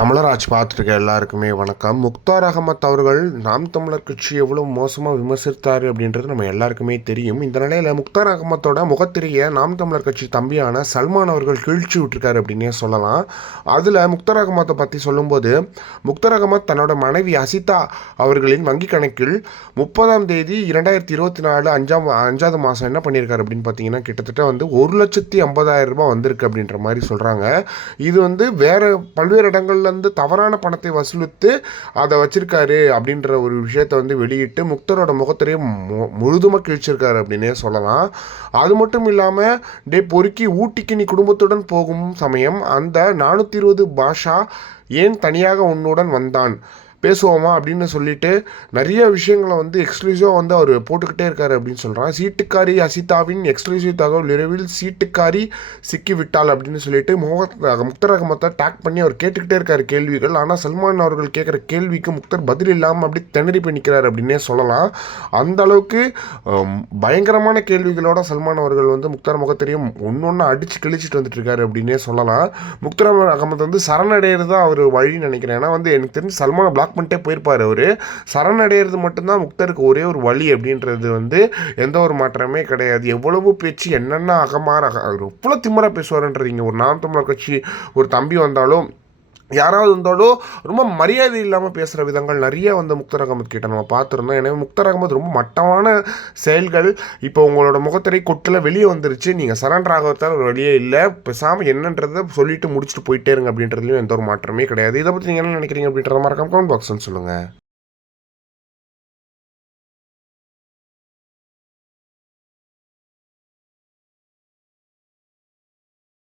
தமிழராஜ் பார்த்துருக்க எல்லாருக்குமே வணக்கம். முக்தார் அகமத் அவர்கள் நாம் தமிழர் கட்சி எவ்வளோ மோசமாக விமர்சித்தார் அப்படின்றது நம்ம எல்லாருக்குமே தெரியும். இந்த நிலையில் முக்தார் அகமத்தோட முகத்திரையை நாம் தமிழர் கட்சி தம்பியான சல்மான் அவர்கள் கிழிச்சு விட்டுருக்காரு அப்படின்னே சொல்லலாம். அதில் முக்தார் அகமத்தை பற்றி சொல்லும்போது முக்தார் அகமத் தன்னோட மனைவி அசிதா அவர்களின் வங்கி கணக்கில் முப்பதாம் தேதி இரண்டாயிரத்தி இருபத்தி நாலு அஞ்சாம் அஞ்சாவது மாதம் என்ன பண்ணியிருக்காரு அப்படின்னு பார்த்தீங்கன்னா கிட்டத்தட்ட வந்து ஒரு லட்சத்தி ஐம்பதாயிரம் ரூபாய் வந்திருக்கு அப்படின்ற மாதிரி சொல்கிறாங்க இது வந்து வேறு பல்வேறு இடங்களில் இடங்கள்லேருந்து தவறான பணத்தை வசூலித்து அதை வச்சிருக்காரு அப்படின்ற ஒரு விஷயத்தை வந்து வெளியிட்டு முக்தரோட முகத்திலேயே மு முழுதுமாக கிழிச்சிருக்காரு அப்படின்னே சொல்லலாம். அது மட்டும் இல்லாமல் டே பொறுக்கி ஊட்டிக்கு நீ குடும்பத்துடன் போகும் சமயம் அந்த நானூற்றி இருபது பாஷா ஏன் தனியாக உன்னுடன் வந்தான்? பேசுவோமா அப்படின்னு சொல்லிட்டு நிறைய விஷயங்களை வந்து எக்ஸ்க்ளூசிவாக வந்து அவர் போட்டுக்கிட்டே இருக்காரு அப்படின்னு சொல்கிறான் சீட்டுக்காரி அசிதாவின் எக்ஸ்க்ளூசிவ் தகவல் விரைவில் சீட்டுக்காரி சிக்கி விட்டாள் அப்படின்னு சொல்லிட்டு முகத் முக்தர் அகமத்தை டேக் பண்ணி அவர் கேட்டுக்கிட்டே இருக்காரு கேள்விகள். ஆனால் சல்மான் அவர்கள் கேட்குற கேள்விக்கு முக்தர் பதில் இல்லாமல் அப்படி திணறி போய் நிற்கிறார் அப்படின்னே சொல்லலாம். அந்த அளவுக்கு பயங்கரமான கேள்விகளோட சல்மான் அவர்கள் வந்து முக்தார் முகத்திரையும் ஒன்று ஒன்று அடித்து கிழிச்சிட்டு வந்துட்டு இருக்காரு அப்படின்னே சொல்லலாம். முக்தர் அகமது வந்து சரணடைகிறது தான் அவர் வழின்னு நினைக்கிறேன். ஏன்னா வந்து எனக்கு தெரிஞ்சு சல்மானை பிளாக் பண்ணிட்டே போயிருப்பார் அவர். சரணடைகிறது மட்டும்தான் முக்தருக்கு ஒரே ஒரு வழி அப்படின்றது வந்து எந்த ஒரு மாற்றமே கிடையாது. எவ்வளவு பேச்சு என்னென்ன அகமாற அவர் எவ்வளோ திம்மராக பேசுவாருன்றீங்க. ஒரு நாம் தமிழர் கட்சி ஒரு தம்பி வந்தாலும் யாராவது வந்தாலும் ரொம்ப மரியாதை இல்லாமல் பேசுகிற விதங்கள் நிறைய வந்து முக்தர் அகமது கிட்ட நம்ம பார்த்துருந்தோம். எனவே முக்தர் அகமது ரொம்ப மட்டமான செயல்கள். இப்போ உங்களோட முகத்திரை கொட்டில் வெளியே வந்துருச்சு. நீங்கள் சரண்டர் ஆகிறதால ஒரு வழியே இல்லை. பேசாமல் என்னன்றதை சொல்லிட்டு முடிச்சுட்டு போயிட்டே இருங்க அப்படின்றதுலையும் எந்த ஒரு மாற்றமே கிடையாது. இதை பற்றி நீங்கள் என்ன நினைக்கிறீங்க அப்படின்றத மாதிரி கமெண்ட் பாக்ஸ்ன்னு சொல்லுங்கள்